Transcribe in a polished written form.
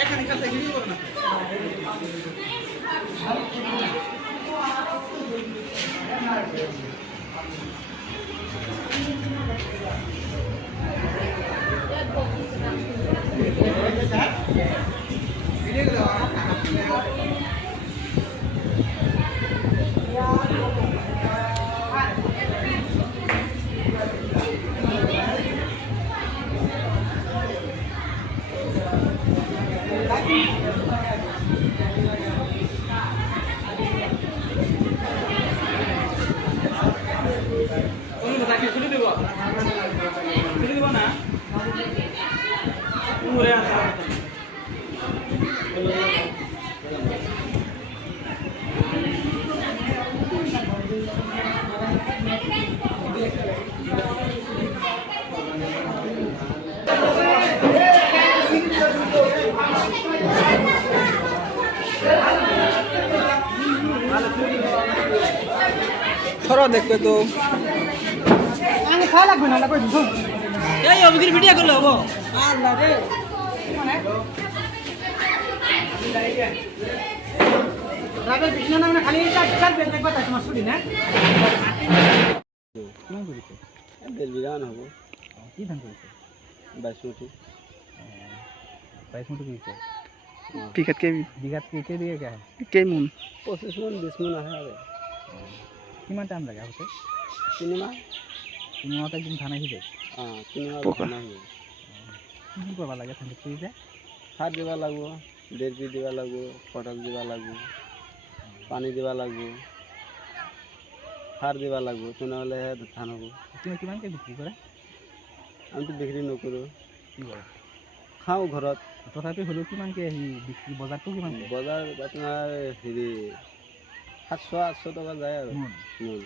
এখানে কাছে গিয়ে করো না ছড়া দেখবে তো আমি খাওয়া লাগবে না লাগবে এই অভিজির ভিডিও করলে হবো আল্লাহ রে রাগের বিষ্ণু না খালি চার বেল দেখবা তাই তোমার ছুটি না কেমন করেছে 1.5 বিঘা মান হবো কি ধান করেছে 22 মুঠি 22 মুঠি করেছে বিঘাত কে বিঘাত के दिए क्या है কে মুন 25 মুন 20 মুন আহে আরে কিমান টাইম লাগে হতে 3 মাহ 3 মাহ একদিন থানা হিসেবে 3 মাহ না হিসেবে কি করবা লাগে ধান কইতে সার দিবা লাগবো ডেরপি দিবা লাগবো পটাশ দিবা লাগবো পানি দিবা লাগবো সার দিবা লাগবো তেনেহলে ধান হবো তুমি কিমানকে বিক্রি করে আমি তো বিক্রি নকৰো কি করে খাওঁ ঘৰত তথাপি হলেও কিমানকে বিক্রি বজারটো কিমান বজাৰ আপোনাৰ হেৰি 700-800 টকা যায় আৰু মোন মোন